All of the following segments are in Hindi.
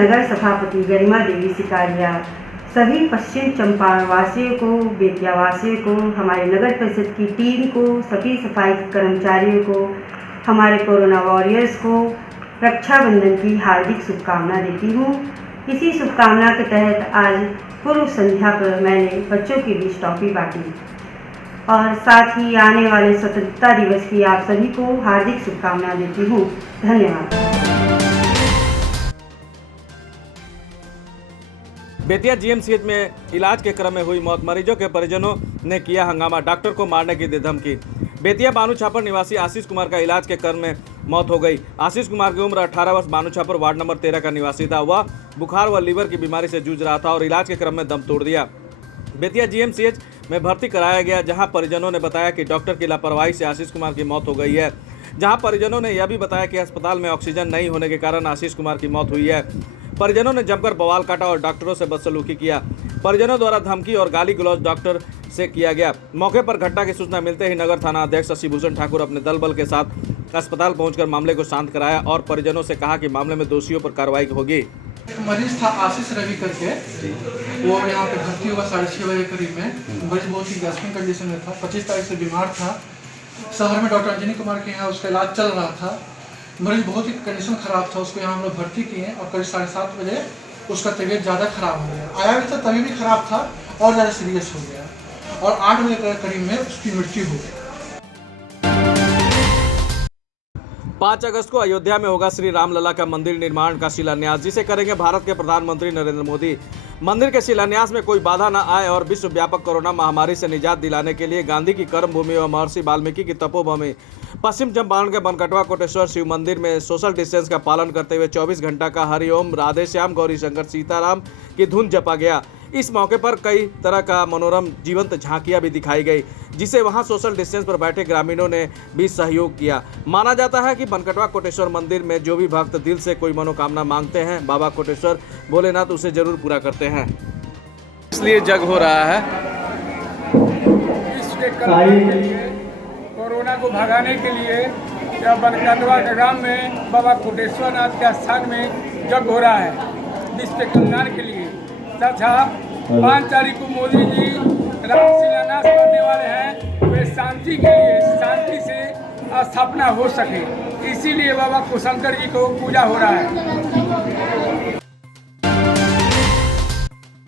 नगर सभापति गरिमा देवी सिकारिया, सभी पश्चिम चंपारण वासियों को, बेतिया वासियों को, हमारे नगर परिषद की टीम को, सभी सफाई कर्मचारियों को, हमारे कोरोना वॉरियर्स को रक्षाबंधन की हार्दिक शुभकामना देती हूँ। इसी शुभकामना के तहत आज पूर्व संध्या पर मैंने बच्चों के बीच टॉफी बांटी और साथ ही आने वाले स्वतंत्रता दिवस की आप सभी को हार्दिक शुभकामना देती हूँ। धन्यवाद। बेतिया जीएमसीएच में इलाज के क्रम में हुई मौत, मरीजों के परिजनों ने किया हंगामा, डॉक्टर को मारने की दी धमकी। बेतिया बानू छापर निवासी आशीष कुमार का इलाज के क्रम में मौत हो गई। आशीष कुमार की उम्र 18 वर्ष, बानू छापर वार्ड नंबर 13 का निवासी था। वह बुखार व लीवर की बीमारी से जूझ रहा था और इलाज के क्रम में दम तोड़ दिया। बेतिया जीएमसीएच में भर्ती कराया गया, जहां परिजनों ने बताया कि डॉक्टर की लापरवाही से आशीष कुमार की मौत हो गई है। जहां परिजनों ने यह भी बताया कि अस्पताल में ऑक्सीजन नहीं होने के कारण आशीष कुमार की मौत हुई है। परिजनों ने जमकर बवाल काटा और डॉक्टरों से बदसलूकी किया। परिजनों द्वारा धमकी और गाली गलौज डॉक्टर से किया गया। मौके पर घटना की सूचना मिलते ही नगर थाना अध्यक्ष शशि भूषण ठाकुर अपने दल बल के साथ अस्पताल पहुंचकर मामले को शांत कराया और परिजनों से कहा कि मामले में दोषियों पर कार्रवाई होगी। एक मरीज था आशीष रवि करके, वो यहाँ पे भर्ती हुआ 6:30 बजे करीब में। मरीज बहुत ही गैस्ट्रिक कंडीशन में था, 25 तारीख से बीमार था। शहर में डॉक्टर अंजनी कुमार के यहाँ उसका इलाज चल रहा था। मरीज बहुत ही कंडीशन खराब था, उसको यहाँ हम लोग भर्ती किए और करीब 7:30 बजे उसका तबीयत ज़्यादा खराब हो गया। आया भी था तभी भी खराब था और ज़्यादा सीरियस हो गया और 8 बजे के करीब में उसकी मृत्यु हो गई। 5 अगस्त को अयोध्या में होगा श्री रामलला का मंदिर निर्माण का शिलान्यास, जिसे करेंगे भारत के प्रधानमंत्री नरेंद्र मोदी। मंदिर के शिलान्यास में कोई बाधा न आए और विश्व व्यापक कोरोना महामारी से निजात दिलाने के लिए गांधी की कर्मभूमि व महर्षि वाल्मीकि की तपोभूमि पश्चिम चंपारण के बनकटवा कोटेश्वर शिव मंदिर में सोशल डिस्टेंस का पालन करते हुए 24 घंटा का हरिओम राधे श्याम गौरी शंकर सीताराम की धुन जपा गया। इस मौके पर कई तरह का मनोरम जीवंत झांकियां भी दिखाई गई, जिसे वहां सोशल डिस्टेंस पर बैठे ग्रामीणों ने भी सहयोग किया। माना जाता है कि बनकटवा कोटेश्वर मंदिर में जो भी भक्त दिल से कोई मनोकामना मांगते हैं, बाबा कोटेश्वर भोलेनाथ उसे जरूर पूरा करते हैं। इसलिए जग हो रहा है कोरोना को भगाने के लिए या बनकटवा ग्राम में बाबा कोटेश्वर नाथ के स्थान में जग हो रहा है विश्व के कल्याण के लिए। तथा 5 तारीख को मोदी जी राम शिलान्यास करने वाले हैं, वे शांति के लिए, शांति से स्थापना हो सके, इसीलिए बाबा कुशंकर जी को पूजा हो रहा है।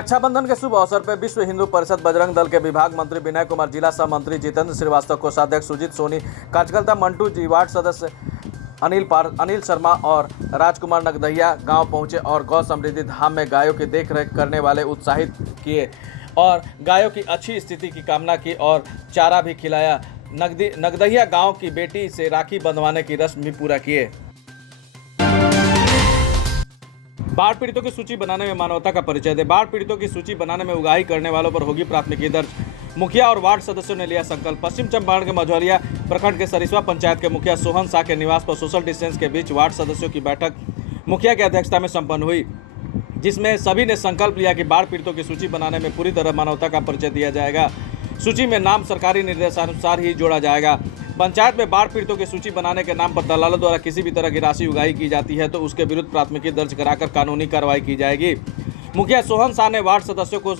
रक्षाबंधन के शुभ अवसर पर विश्व हिंदू परिषद बजरंग दल के विभाग मंत्री विनय कुमार, जिला सह मंत्री जितेंद्र श्रीवास्तव, कोषाध्यक्ष सुजीत सोनी, कार्यकर्ता मंटू जी, वार्ड सदस्य अनिल शर्मा और राजकुमार नगदहिया गांव पहुंचे और गौ समृद्धि धाम में गायों की देखरेख करने वाले उत्साहित किए और गायों की अच्छी स्थिति की कामना की और चारा भी खिलाया। नगदहिया गांव की बेटी से राखी बंधवाने की रस्म भी पूरा किए। बाढ़ पीड़ितों की सूची बनाने में मानवता का परिचय दे। बाढ़ पीड़ितों की सूची बनाने में उगाही करने वालों पर होगी प्राथमिकी दर्ज। मुखिया और वार्ड सदस्यों ने लिया संकल्प। पश्चिम चंपारण के मझौलिया प्रखंड के सरिसवा पंचायत के मुखिया सोहन शाह के निवास पर सोशल डिस्टेंस के बीच वार्ड सदस्यों की बैठक मुखिया की अध्यक्षता में संपन्न हुई, जिसमें सभी ने संकल्प लिया कि बाढ़ पीड़ितों की सूची बनाने में पूरी तरह मानवता का परिचय दिया जाएगा। सूची में नाम सरकारी निर्देशानुसार ही जोड़ा जाएगा। पंचायत में बाढ़ पीड़ितों की सूची बनाने के नाम पर दलालों द्वारा किसी भी तरह की राशि उगाही की जाती है तो उसके विरुद्ध प्राथमिकी दर्ज कराकर कानूनी कार्रवाई की जाएगी। मुखिया सोहन शाह ने वार्ड सदस्यों को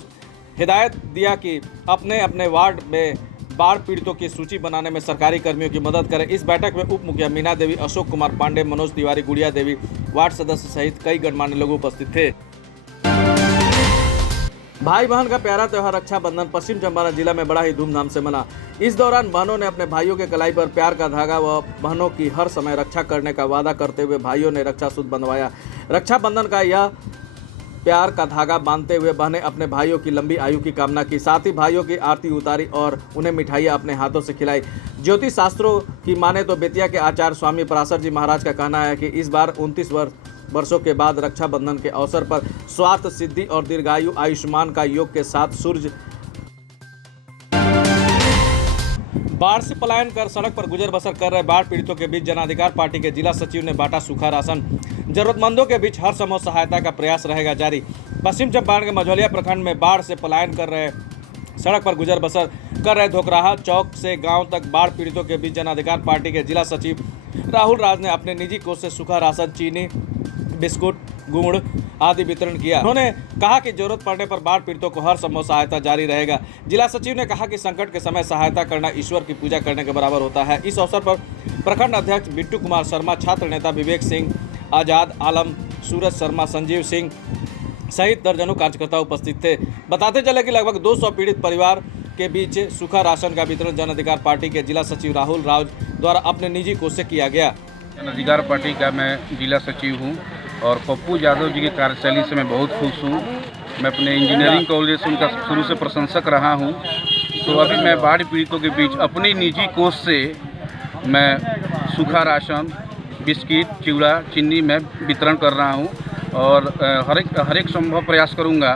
हिदायत दिया कि अपने अपने वार्ड में बाढ़ पीड़ितों की सूची बनाने में सरकारी कर्मियों की मदद करें। इस बैठक में उप मुखिया मीना देवी, अशोक कुमार पांडे, मनोज तिवारी, गुड़िया देवी, वार्ड सदस्य सहित कई गणमान्य लोग उपस्थित थे। भाई बहन का प्यारा त्यौहार रक्षाबंधन पश्चिम चंपारण जिला में बड़ा ही धूमधाम से मना। इस दौरान बहनों ने अपने भाइयों के कलाई पर प्यार का धागा व बहनों की हर समय रक्षा करने का वादा करते हुए भाइयों ने रक्षा सूत्र बंधवाया। रक्षाबंधन का यह प्यार का धागा बांधते हुए बहनें अपने भाइयों की लंबी आयु की कामना की, साथ ही भाइयों की आरती उतारी और उन्हें मिठाइयाँ अपने हाथों से खिलाई। ज्योतिष शास्त्रों की माने तो बेतिया के आचार्य स्वामी पराशर जी महाराज का कहना है कि इस बार 29 वर्षों के बाद रक्षाबंधन के अवसर पर स्वास्थ्य सिद्धि और दीर्घायु आयुष्मान का योग के साथ सूर्य बाढ़ से पलायन कर सड़क पर गुजर बसर कर रहे बाढ़ पीड़ितों के बीच जन अधिकार पार्टी के जिला सचिव ने बांटा सूखा राशन। जरूरतमंदों के बीच हर संभव सहायता का प्रयास रहेगा जारी। पश्चिम चंपारण के मझौलिया प्रखंड में बाढ़ से पलायन कर रहे सड़क पर गुजर बसर कर रहे धोकराहा चौक से गांव तक बाढ़ पीड़ितों के बीच जन अधिकार पार्टी के जिला सचिव राहुल राज ने अपने निजी कोष से सूखा राशन, चीनी, बिस्कुट, गुड़ आदि वितरण किया। उन्होंने कहा कि जरूरत पड़ने पर बाढ़ पीड़ितों को हर संभव सहायता जारी रहेगा। जिला सचिव ने कहा कि संकट के समय सहायता करना ईश्वर की पूजा करने के बराबर होता है। इस अवसर पर प्रखंड अध्यक्ष बिट्टू कुमार शर्मा, छात्र नेता विवेक सिंह, आजाद आलम, सूरज शर्मा, संजीव सिंह सहित दर्जनों कार्यकर्ता उपस्थित थे। बताते चले कि लगभग 200 पीड़ित परिवार के बीच सूखा राशन का वितरण जन अधिकार पार्टी के जिला सचिव राहुल राव द्वारा अपने निजी कोष से किया गया। जन अधिकार पार्टी का मैं जिला सचिव हूं और पप्पू यादव जी की कार्यशैली से मैं बहुत खुश हूं। मैं अपने इंजीनियरिंग कॉलेज से उनका शुरू से प्रशंसक रहा हूं। तो अभी मैं बाढ़ पीड़ितों के बीच अपनी निजी कोष से मैं सूखा राशन, बिस्किट, चिवड़ा, चीनी में वितरण कर रहा हूं और हर एक संभव प्रयास करूंगा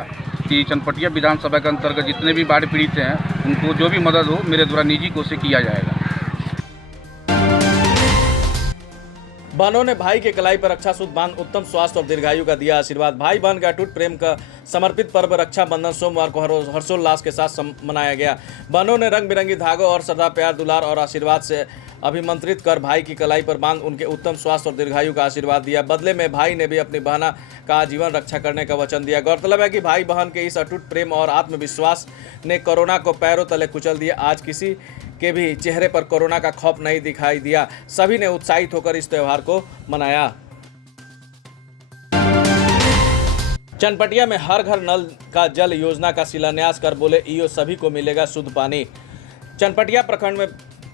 कि चनपटिया विधानसभा के अंतर्गत जितने भी बाढ़ पीड़ित हैं उनको जो भी मदद हो मेरे द्वारा निजी कोष से किया जाएगा। बहनों ने भाई के कलाई पर रक्षा सूत्र बांध उत्तम स्वास्थ्य और दीर्घायु का दिया आशीर्वाद। भाई बहन का अटूट प्रेम का समर्पित पर्व रक्षाबंधन सोमवार को हर्षोल्लास के साथ मनाया गया। बहनों ने रंग बिरंगी धागों और श्रद्धा, प्यार, दुलार और आशीर्वाद से अभिमंत्रित कर भाई की कलाई पर बांध उनके उत्तम स्वास्थ्य और दीर्घायु का आशीर्वाद दिया। बदले में भाई ने भी अपनी बहना का आजीवन रक्षा करने का वचन दिया। गौरतलब है कि भाई बहन के इस अटूट प्रेम और आत्मविश्वास ने कोरोना को पैरों तले कुचल दिया। आज किसी के भी चेहरे पर कोरोना का खौफ नहीं दिखाई दिया। सभी ने उत्साहित होकर इस त्योहार को मनाया। चनपटिया में हर घर नल का जल योजना का शिलान्यास कर बोले ईओ सभी को मिलेगा शुद्ध पानी। चनपटिया प्रखंड में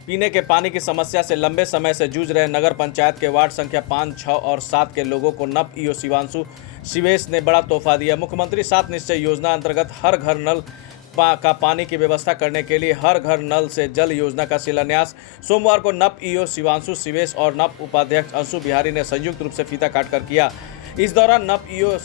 पीने के पानी की समस्या से लंबे समय से जूझ रहे नगर पंचायत के वार्ड संख्या 5, 6 और 7 के लोगों को नप ईओ शिवांशु शिवेश ने बड़ा तोहफा दिया। मुख्यमंत्री 7 निश्चय योजना अंतर्गत हर घर नल का पानी की व्यवस्था करने के लिए हर घर नल से जल योजना का शिलान्यास सोमवार को नप ईओ शिवांशु शिवेश और नप उपाध्यक्ष अंशु बिहारी ने संयुक्त रूप से फीता काटकर किया। इस दौरान नप ईओ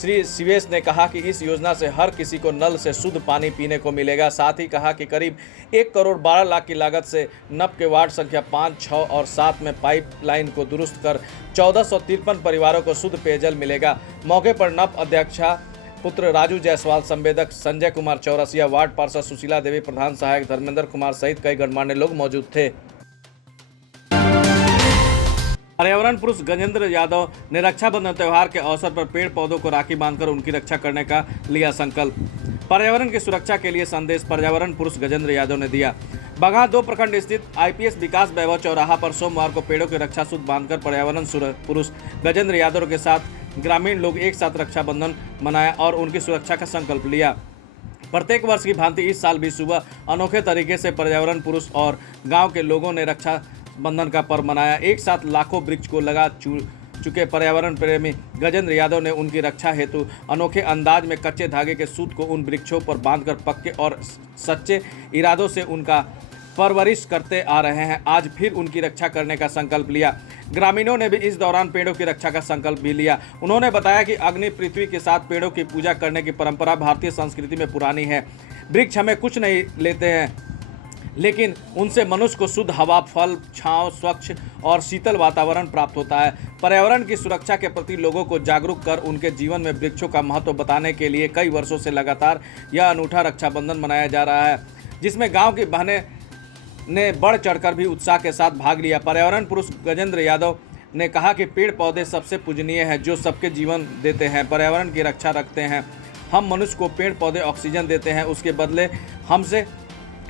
श्री शिवेश ने कहा कि इस योजना से हर किसी को नल से शुद्ध पानी पीने को मिलेगा। साथ ही कहा कि करीब 1 करोड़ 12 लाख की लागत से नप के वार्ड संख्या 5, 6 और 7 में पाइपलाइन को दुरुस्त कर 1453 परिवारों को शुद्ध पेयजल मिलेगा। मौके पर नप अध्यक्षा पुत्र राजू जायसवाल, संवेदक संजय कुमार चौरसिया, वार्ड पार्षद सुशीला देवी, प्रधान सहायक धर्मेंद्र कुमार सहित कई गणमान्य लोग मौजूद थे। पर्यावरण पुरुष गजेंद्र यादव ने रक्षाबंधन त्योहार के अवसर पर पेड़ पौधों को राखी बांधकर उनकी रक्षा करने का लिया संकल्प। पर्यावरण की सुरक्षा के लिए संदेश पर्यावरण पुरुष गजेंद्र यादव ने दिया। बगहा 2 प्रखंड स्थित आईपीएस विकास वैभव चौराहा पर सोमवार को पेड़ों की रक्षा सूत्र बांधकर पर्यावरण पुरुष गजेंद्र यादव के साथ ग्रामीण लोग एक साथ रक्षाबंधन मनाया और उनकी सुरक्षा का संकल्प लिया। प्रत्येक वर्ष की भांति इस साल भी सुबह अनोखे तरीके से पर्यावरण पुरुष और गांव के लोगों ने रक्षा बंधन का पर्व मनाया। एक साथ लाखों वृक्ष को लगा चुके पर्यावरण प्रेमी गजेंद्र यादव ने उनकी रक्षा हेतु अनोखे अंदाज में कच्चे धागे के सूत को उन वृक्षों पर बांधकर पक्के और सच्चे इरादों से उनका परवरिश करते आ रहे हैं। आज फिर उनकी रक्षा करने का संकल्प लिया। ग्रामीणों ने भी इस दौरान पेड़ों की रक्षा का संकल्प भी लिया। उन्होंने बताया कि अग्नि पृथ्वी के साथ पेड़ों की पूजा करने की परंपरा भारतीय संस्कृति में पुरानी है। वृक्ष हमें कुछ नहीं लेते हैं, लेकिन उनसे मनुष्य को शुद्ध हवा, फल, छांव, स्वच्छ और शीतल वातावरण प्राप्त होता है। पर्यावरण की सुरक्षा के प्रति लोगों को जागरूक कर उनके जीवन में वृक्षों का महत्व बताने के लिए कई वर्षों से लगातार यह अनूठा रक्षाबंधन मनाया जा रहा है, जिसमें गांव की बहनें ने बढ़ चढ़कर भी उत्साह के साथ भाग लिया। पर्यावरण पुरुष गजेंद्र यादव ने कहा कि पेड़ पौधे सबसे पूजनीय हैं, जो सबके जीवन देते हैं, पर्यावरण की रक्षा रखते हैं। हम मनुष्य को पेड़ पौधे ऑक्सीजन देते हैं, उसके बदले हमसे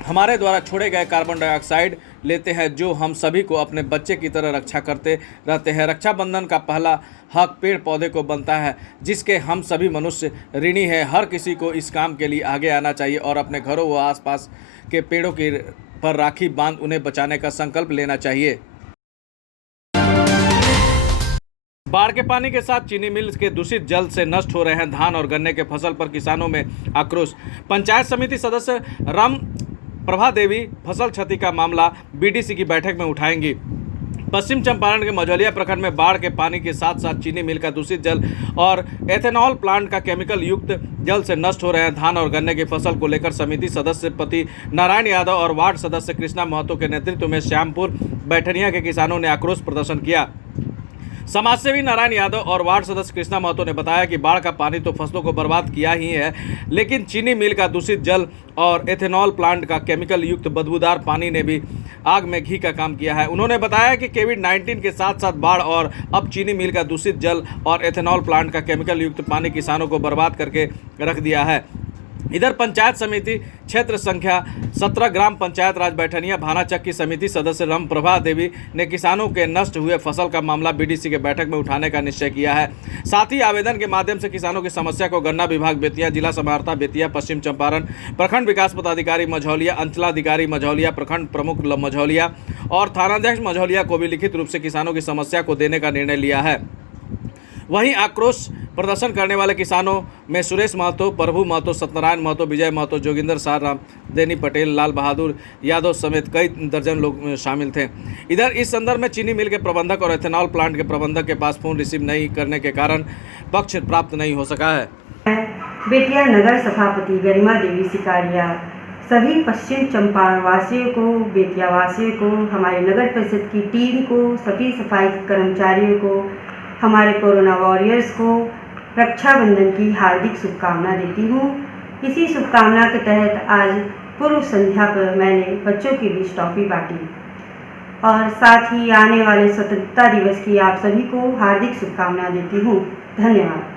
हमारे द्वारा छोड़े गए कार्बन डाइऑक्साइड लेते हैं, जो हम सभी को अपने बच्चे की तरह रक्षा करते रहते हैं। रक्षाबंधन का पहला हक पेड़ पौधे को बनता है, जिसके हम सभी मनुष्य ऋणी हैं। हर किसी को इस काम के लिए आगे आना चाहिए और अपने घरों व आसपास के पेड़ों की पर राखी बांध उन्हें बचाने का संकल्प लेना चाहिए। बाढ़ के पानी के साथ चीनी मिल के दूषित जल से नष्ट हो रहे हैं धान और गन्ने के फसल पर किसानों में आक्रोश। पंचायत समिति सदस्य राम प्रभा देवी फसल क्षति का मामला बीडीसी की बैठक में उठाएंगी। पश्चिम चंपारण के मझौलिया प्रखंड में बाढ़ के पानी के साथ साथ चीनी मिल का दूषित जल और एथेनॉल प्लांट का केमिकल युक्त जल से नष्ट हो रहे हैं धान और गन्ने की फसल को लेकर समिति सदस्य पति नारायण यादव और वार्ड सदस्य कृष्णा महतो के नेतृत्व में श्यामपुर बैठनिया के किसानों ने आक्रोश प्रदर्शन किया। समाजसेवी नारायण यादव और वार्ड सदस्य कृष्णा महतो ने बताया कि बाढ़ का पानी तो फसलों को बर्बाद किया ही है, लेकिन चीनी मिल का दूषित जल और एथेनॉल प्लांट का केमिकल युक्त बदबूदार पानी ने भी आग में घी का काम किया है। उन्होंने बताया कि कोविड-19 के साथ साथ बाढ़ और अब चीनी मिल का दूषित जल और एथेनॉल प्लांट का केमिकल युक्त पानी किसानों को बर्बाद करके रख दिया है। इधर पंचायत समिति क्षेत्र संख्या 17 ग्राम पंचायत राज बैठनिया भानाचक की समिति सदस्य रामप्रभा देवी ने किसानों के नष्ट हुए फसल का मामला बीडीसी के बैठक में उठाने का निश्चय किया है। साथ ही आवेदन के माध्यम से किसानों की समस्या को गन्ना विभाग बेतिया, जिला समाहर्ता बेतिया, पश्चिम चंपारण, प्रखंड विकास पदाधिकारी मझौलिया, अंचलाधिकारी मझौलिया, प्रखंड प्रमुख मझौलिया और थानाध्यक्ष मझौलिया को भी लिखित रूप से किसानों की समस्या को देने का निर्णय लिया है। वहीं आक्रोश प्रदर्शन करने वाले किसानों में सुरेश महतो, प्रभु महतो, सत्यनारायण महतो, विजय महतो, जोगिंदर साराम, देनी पटेल, लाल बहादुर यादव समेत कई दर्जन लोग शामिल थे। इधर इस संदर्भ में चीनी मिल के प्रबंधक और एथेनॉल प्लांट के प्रबंधक के पास फोन रिसीव नहीं करने के कारण पक्ष प्राप्त नहीं हो सका है। बेतिया नगर सभापति गरिमा देवी सिकारिया सभी पश्चिम चंपारण वासियों को, बेतिया वासियों को, हमारे नगर परिषद की टीम को, सभी सफाई कर्मचारियों को, हमारे कोरोना वॉरियर्स को रक्षाबंधन की हार्दिक शुभकामना देती हूँ। इसी शुभकामना के तहत आज पूर्व संध्या पर मैंने बच्चों के बीच टॉफी बांटी और साथ ही आने वाले स्वतंत्रता दिवस की आप सभी को हार्दिक शुभकामना देती हूँ। धन्यवाद।